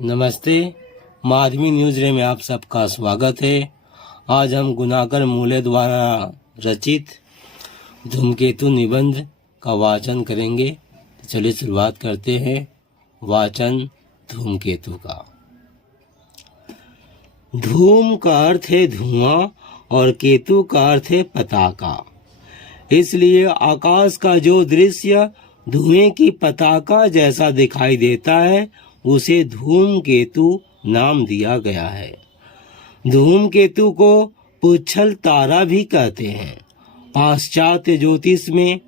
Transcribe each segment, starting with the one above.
नमस्ते। माधवी न्यूज रे में आप सबका स्वागत है। आज हम गुनाकर मूले द्वारा रचित धूमकेतु निबंध का वाचन करेंगे। तो चलिए शुरुआत करते हैं वाचन धूमकेतु का। धूम का अर्थ है धुआं और केतु का अर्थ है पताका। इसलिए आकाश का जो दृश्य धुएं की पताका जैसा दिखाई देता है उसे धूमकेतु नाम दिया गया है। धूमकेतु को पुच्छल तारा भी कहते हैं। पाश्चात्य ज्योतिष में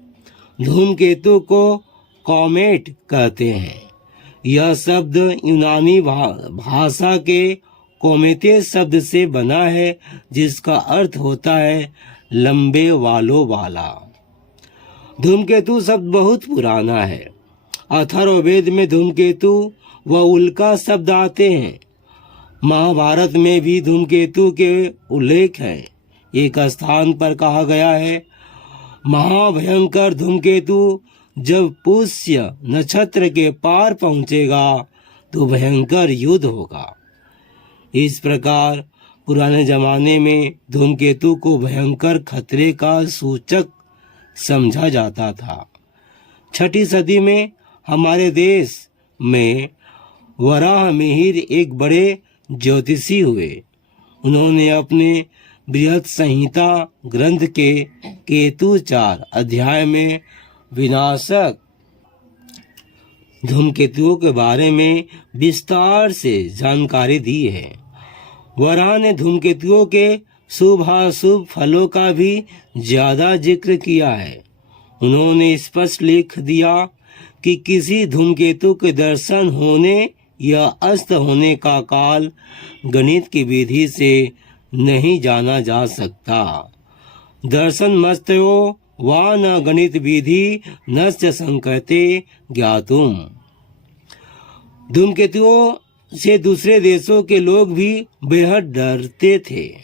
धूमकेतु को कॉमेट कहते हैं। यह शब्द यूनानी भाषा के कोमेते शब्द से बना है, जिसका अर्थ होता है लंबे वालों वाला। धूमकेतु शब्द बहुत पुराना है। अथर्ववेद में धूमकेतु व उल्का शब्द आते हैं। महाभारत में भी धूमकेतु के उल्लेख हैं। एक स्थान पर कहा गया है, महाभयंकर धूमकेतु जब पुष्य नक्षत्र के पार पहुंचेगा तो भयंकर युद्ध होगा। इस प्रकार पुराने जमाने में धूमकेतु को भयंकर खतरे का सूचक समझा जाता था। 6ठी सदी में हमारे देश में वराह मिहिर एक बड़े ज्योतिषी हुए। उन्होंने अपने बृहत संहिता ग्रंथ के केतु 4 अध्याय में विनाशक धूमकेतुओं के बारे में विस्तार से जानकारी दी है। वराह ने धूमकेतुओं के शुभाशुभ फलों का भी ज्यादा जिक्र किया है। उन्होंने स्पष्ट लिख दिया कि किसी धूमकेतु के दर्शन होने या अस्त होने का काल गणित की विधि से नहीं जाना जा सकता। दर्शन मस्तयो वा न गणित विधि नस्य संकते ज्ञातुम। धूमकेतुओं से दूसरे देशों के लोग भी बेहद डरते थे।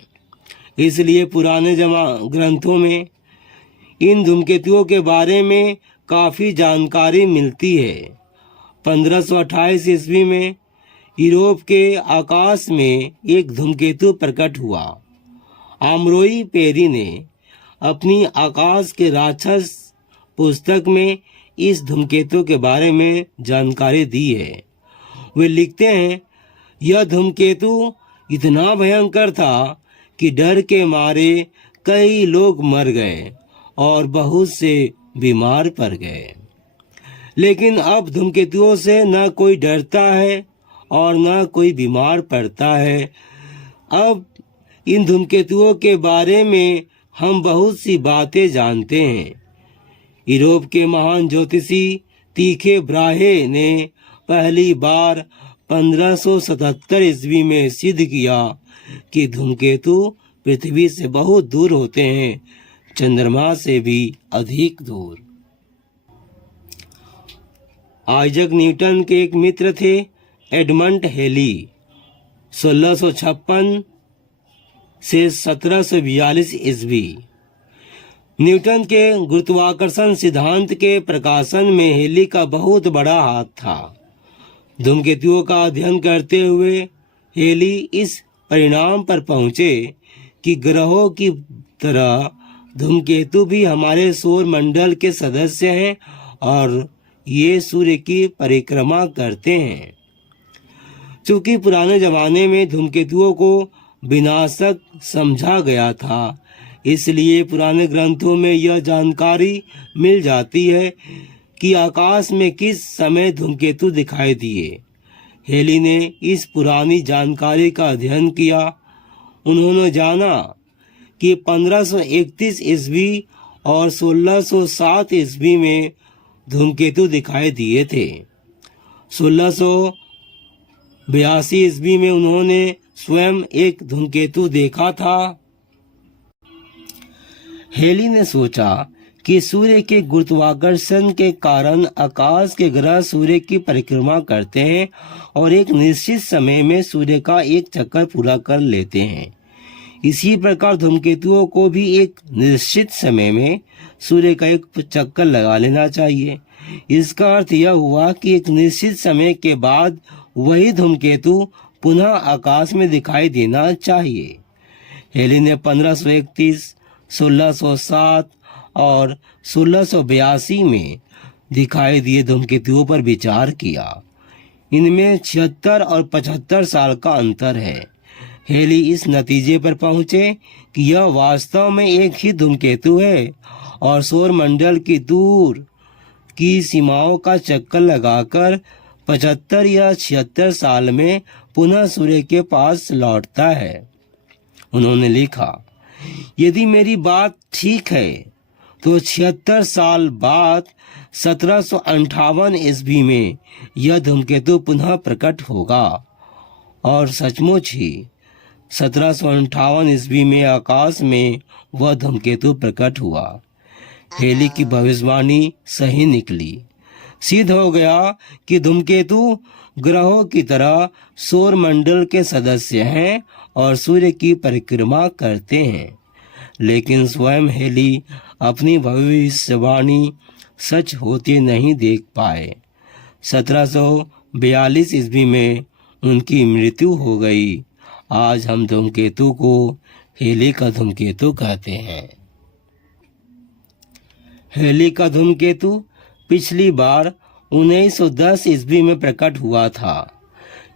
इसलिए पुराने ग्रंथों में इन धूमकेतुओं के बारे में काफी जानकारी मिलती है। 1528 ईस्वी में यूरोप के आकाश में एक धूमकेतु प्रकट हुआ। आम्रोई पेरी ने अपनी आकाश के राक्षस पुस्तक में इस धूमकेतु के बारे में जानकारी दी है। वे लिखते हैं, यह धूमकेतु इतना भयंकर था कि डर के मारे कई लोग मर गए और बहुत से बीमार पड़ गए। लेकिन अब धूमकेतुओं से न कोई डरता है और न कोई बीमार पड़ता है। अब इन धूमकेतुओं के बारे में हम बहुत सी बातें जानते हैं। यूरोप के महान ज्योतिषी तीखे ब्राहे ने पहली बार 1577 ईस्वी में सिद्ध किया कि धूमकेतु पृथ्वी से बहुत दूर होते हैं, चंद्रमा से भी अधिक दूर। आइजक न्यूटन के एक मित्र थे एडमंड हेली। 1656 से 1742 ईस्वी। न्यूटन के गुरुत्वाकर्षण सिद्धांत के प्रकाशन में हेली का बहुत बड़ा हाथ था। धूमकेतुओं का अध्ययन करते हुए हेली इस परिणाम पर पहुंचे कि ग्रहों की तरह धूमकेतु भी हमारे सौर मंडल के सदस्य हैं और ये सूर्य की परिक्रमा करते हैं। चूंकि पुराने जमाने में धूमकेतुओं को विनाशक समझा गया था, इसलिए पुराने ग्रंथों में यह जानकारी मिल जाती है कि आकाश में किस समय धूमकेतु दिखाई दिए। हेली ने इस पुरानी जानकारी का अध्ययन किया। उन्होंने जाना कि 1531 ईस्वी और 1607 ईस्वी में धूमकेतु दिखाई दिए थे। 1682 ईस्वी में उन्होंने स्वयं एक धूमकेतु देखा था। हेली ने सोचा कि सूर्य के गुरुत्वाकर्षण के कारण आकाश के ग्रह सूर्य की परिक्रमा करते हैं और एक निश्चित समय में सूर्य का एक चक्कर पूरा कर लेते हैं। इसी प्रकार धूमकेतुओं को भी एक निश्चित समय में सूर्य का एक चक्कर लगा लेना चाहिए। इसका अर्थ यह हुआ कि एक निश्चित समय के बाद वही धूमकेतु पुनः आकाश में दिखाई देना चाहिए। हेली ने 1531, 1607 और 1682 में दिखाई दिए धूमकेतुओं पर विचार किया। इनमें 76 और 75 साल का अंतर है। हेली इस नतीजे पर पहुंचे कि यह वास्तव में एक ही धूमकेतु है और सौरमंडल की दूर की सीमाओं का चक्कर लगाकर 75 या 76 साल में पुनः सूर्य के पास लौटता है। उन्होंने लिखा, यदि मेरी बात ठीक है तो 76 साल बाद 1758 ईस्वी में यह धूमकेतु पुनः प्रकट होगा। और सचमुच ही 1758 ईस्वी में आकाश में वह धूमकेतु प्रकट हुआ। हेली की भविष्यवाणी सही निकली। सिद्ध हो गया कि धूमकेतु ग्रहों की तरह सौरमंडल के सदस्य हैं और सूर्य की परिक्रमा करते हैं। लेकिन स्वयं हेली अपनी भविष्यवाणी सच होते नहीं देख पाए। 1742 ईस्वी में उनकी मृत्यु हो गई। आज हम धूमकेतु को हेली का धूमकेतु कहते हैं। हेली का धूमकेतु पिछली बार 1910 ईस्वी में प्रकट हुआ था।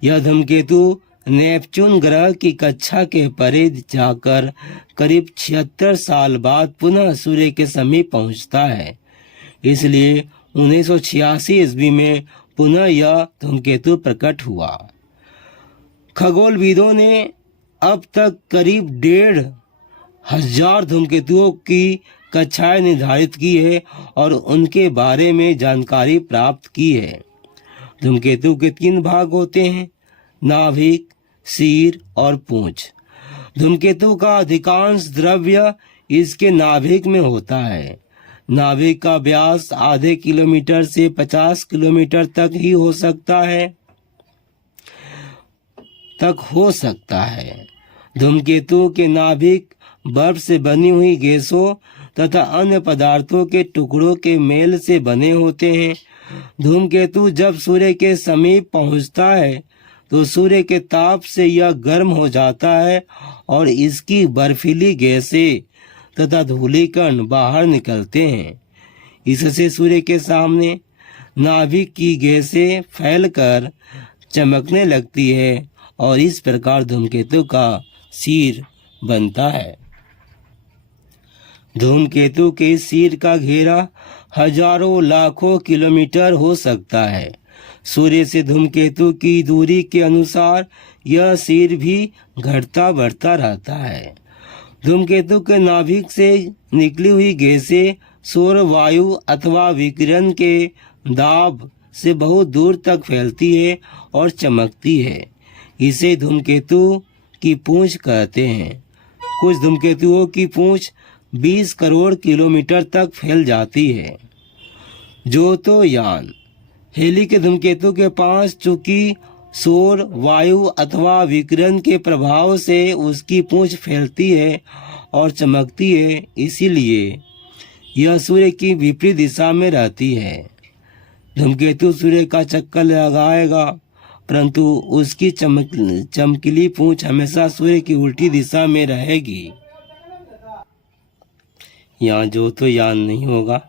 यह धूमकेतु नेपच्यून ग्रह की कक्षा के परे जाकर करीब 76 साल बाद पुनः सूर्य के समीप पहुंचता है। इसलिए 1986 ईस्वी में पुनः यह धूमकेतु प्रकट हुआ। खगोलविदों ने अब तक करीब 1500 धूमकेतुओं की कक्षाएं निर्धारित की है और उनके बारे में जानकारी प्राप्त की है। धूमकेतु के 3 भाग होते हैं, नाभिक, सिर और पूंछ। धूमकेतु का अधिकांश द्रव्य इसके नाभिक में होता है। नाभिक का व्यास आधे किलोमीटर से 50 किलोमीटर तक हो सकता है। धूमकेतु के नाभिक बर्फ से बनी हुई गैसों तथा अन्य पदार्थों के टुकड़ों के मेल से बने होते हैं। धूमकेतु जब सूर्य के समीप पहुंचता है तो सूर्य के ताप से यह गर्म हो जाता है और इसकी बर्फीली गैसें तथा धूलिकण बाहर निकलते हैं। इससे सूर्य के सामने नाभिक की गैसें फैलकर चमकने लगती है और इस प्रकार धूमकेतु का सिर बनता है। धूमकेतु के सिर का घेरा हजारों लाखों किलोमीटर हो सकता है। सूर्य से धूमकेतु की दूरी के अनुसार यह सिर भी घटता बढ़ता रहता है। धूमकेतु के नाभिक से निकली हुई गैसें सौर वायु अथवा विकिरण के दाब से बहुत दूर तक फैलती है और चमकती है। इसे धूमकेतु की पूंछ कहते हैं। कुछ धूमकेतुओं की पूंछ 20 करोड़ किलोमीटर तक फैल जाती है। ज्योतिर्यान हेली के धूमकेतु के पास चूंकि सौर वायु अथवा विकिरण के प्रभाव से उसकी पूंछ फैलती है और चमकती है, इसीलिए यह सूर्य की विपरीत दिशा में रहती है। धूमकेतु सूर्य का चक्कर लगाएगा परंतु उसकी चमकीली पूंछ हमेशा सूर्य की उल्टी दिशा में रहेगी। यहाँ ज्योतिर्यान नहीं होगा।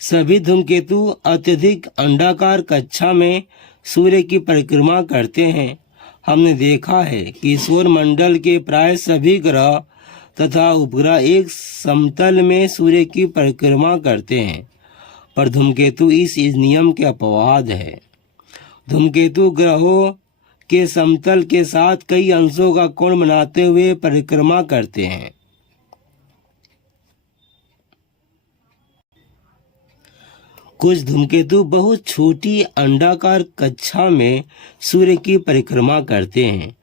सभी धूमकेतु अत्यधिक अंडाकार कक्षा में सूर्य की परिक्रमा करते हैं। हमने देखा है कि सौरमंडल के प्राय सभी ग्रह तथा उपग्रह एक समतल में सूर्य की परिक्रमा करते हैं, पर धूमकेतु इस नियम के अपवाद है। धूमकेतु ग्रहों के समतल के साथ कई अंशों का कोण बनाते हुए परिक्रमा करते हैं। कुछ धूमकेतु बहुत छोटी अंडाकार कक्षा में सूर्य की परिक्रमा करते हैं।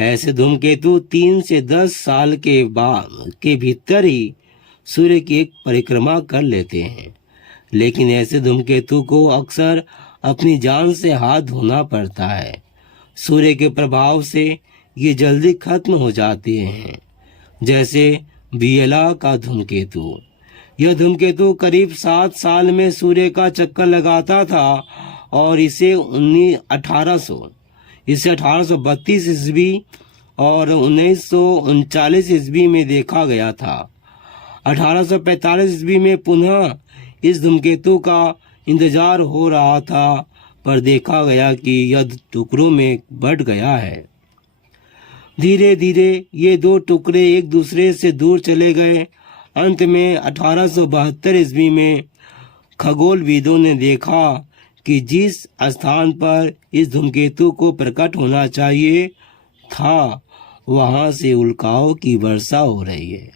ऐसे धूमकेतु 3 से 10 साल के भीतर ही सूर्य की एक परिक्रमा कर लेते हैं। लेकिन ऐसे धूमकेतु को अक्सर अपनी जान से हाथ धोना पड़ता है। सूर्य के प्रभाव से ये जल्दी खत्म हो जाते हैं, जैसे बियला का धूमकेतु। यह धूमकेतु करीब 7 साल में सूर्य का चक्कर लगाता था और इसे 1832 ईस्वी और 1939 ईस्वी में देखा गया था। 1845 ईस्वी में पुनः इस धूमकेतु का इंतजार हो रहा था, पर देखा गया कि यह टुकड़ों में बंट गया है। धीरे धीरे ये दो टुकड़े एक दूसरे से दूर चले गए। अंत में 1872 ईस्वी में खगोलविदों ने देखा कि जिस स्थान पर इस धूमकेतु को प्रकट होना चाहिए था, वहां से उल्काओं की वर्षा हो रही है।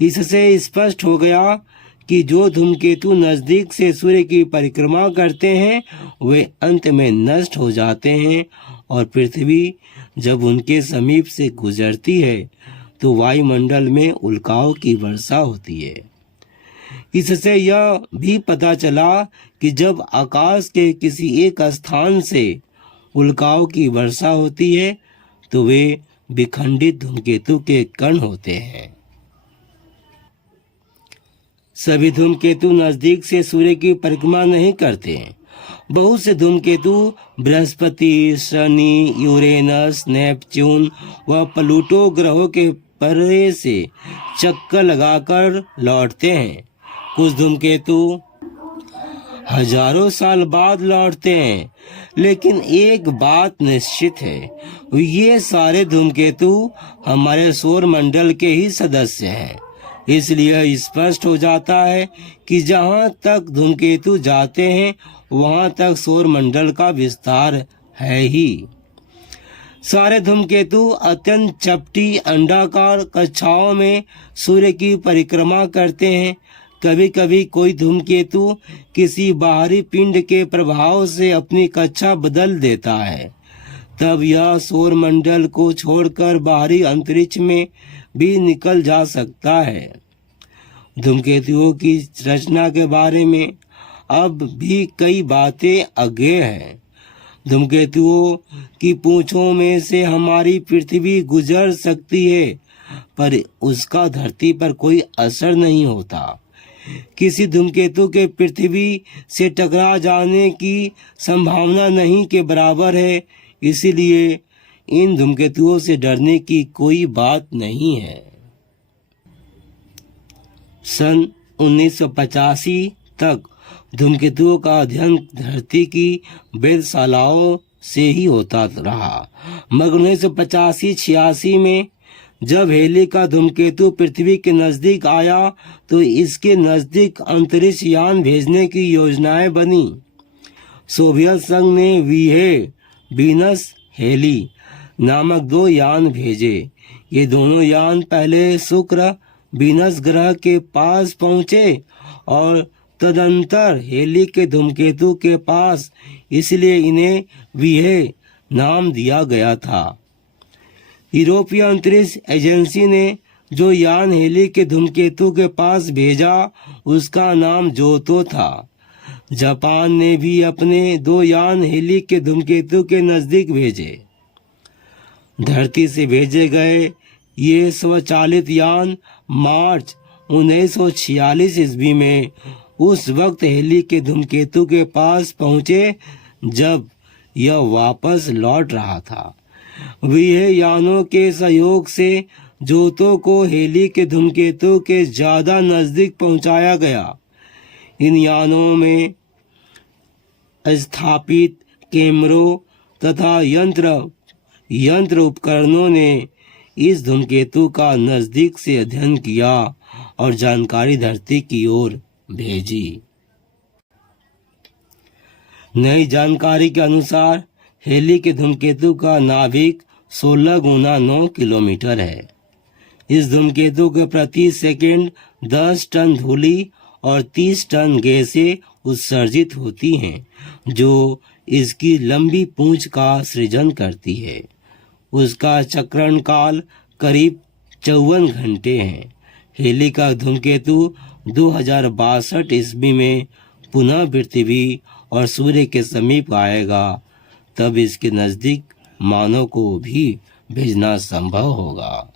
इससे स्पष्ट हो गया कि जो धूमकेतु नजदीक से सूर्य की परिक्रमा करते हैं वे अंत में नष्ट हो जाते हैं, और पृथ्वी जब उनके समीप से गुजरती है तो वायुमंडल में उल्काओं की वर्षा होती है। इससे यह भी पता चला कि जब आकाश के किसी एक स्थान से उल्काओं की वर्षा होती है तो वे विखंडित धूमकेतु के कण होते हैं। सभी धूमकेतु नजदीक से सूर्य की परिक्रमा नहीं करते हैं। बहुत से धूमकेतु बृहस्पति, शनि, यूरेनस, नेपच्यून व प्लूटो ग्रहों के परे से चक्कर लगाकर लौटते हैं। कुछ धूमकेतु हजारों साल बाद लौटते हैं, लेकिन एक बात निश्चित है, ये सारे धूमकेतु हमारे सौर मंडल के ही सदस्य हैं। इसलिए स्पष्ट हो जाता है कि जहाँ तक धूमकेतु जाते हैं वहाँ तक सौर मंडल का विस्तार है ही। सारे धूमकेतु अत्यंत चपटी अंडाकार कक्षाओं में सूर्य की परिक्रमा करते हैं। कभी कभी कोई धूमकेतु किसी बाहरी पिंड के प्रभाव से अपनी कक्षा बदल देता है, तब यह सौर मंडल को छोड़कर बाहरी अंतरिक्ष में भी निकल जा सकता है। धूमकेतुओं की रचना के बारे में अब भी कई बातें अज्ञेय हैं। धूमकेतुओं की पूंछों में से हमारी पृथ्वी गुजर सकती है, पर उसका धरती पर कोई असर नहीं होता। किसी धूमकेतु के पृथ्वी से टकरा जाने की संभावना नहीं के बराबर है, इसीलिए इन धूमकेतुओं से डरने की कोई बात नहीं है। सन 1985 तक धूमकेतुओं का अध्ययन धरती की वेधशालाओं से ही होता रहा, मगर 1985-86 में जब हेली का धूमकेतु पृथ्वी के नजदीक आया तो इसके नजदीक अंतरिक्ष यान भेजने की योजनाएं बनी। सोवियत संघ ने वीनस हेली नामक 2 यान भेजे। ये दोनों यान पहले शुक्र वीनस ग्रह के पास पहुंचे और तदंतर हेली के धूमकेतु के पास, इसलिए इन्हें वीहे नाम दिया गया था। यूरोपीय अंतरिक्ष एजेंसी ने जो यान हेली के धूमकेतु के पास भेजा उसका नाम जोतो था। जापान ने भी अपने 2 यान हेली के धूमकेतु के नजदीक भेजे। धरती से भेजे गए ये स्वचालित यान मार्च 1946 ईस्वी में उस वक्त हेली के धूमकेतु के पास पहुंचे जब यह वापस लौट रहा था। वीहे यानों के सहयोग से जोतो को हेली के धूमकेतु के ज्यादा नजदीक पहुंचाया गया। इन यानों में स्थापित कैमरों तथा यंत्र उपकरणों ने इस धूमकेतु का नजदीक से अध्ययन किया और जानकारी धरती की ओर भेजी। नई जानकारी के अनुसार हेली के धूमकेतु का नाभिक 16 गुना 9 किलोमीटर है। इस धूमकेतु के प्रति सेकंड 10 टन धूलि और 30 टन गैसें उत्सर्जित होती हैं, जो इसकी लंबी पूंछ का सृजन करती है। उसका चक्रण काल करीब 54 घंटे है। हेली का धूमकेतु 2062 ईस्वी में पुनः पृथ्वी और सूर्य के समीप आएगा, तब इसके नजदीक मानव को भी भेजना संभव होगा।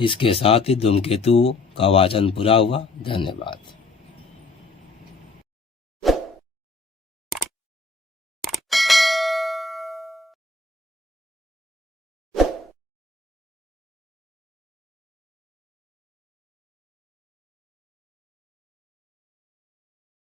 इसके साथ ही धूमकेतु का वाचन पूरा हुआ। धन्यवाद।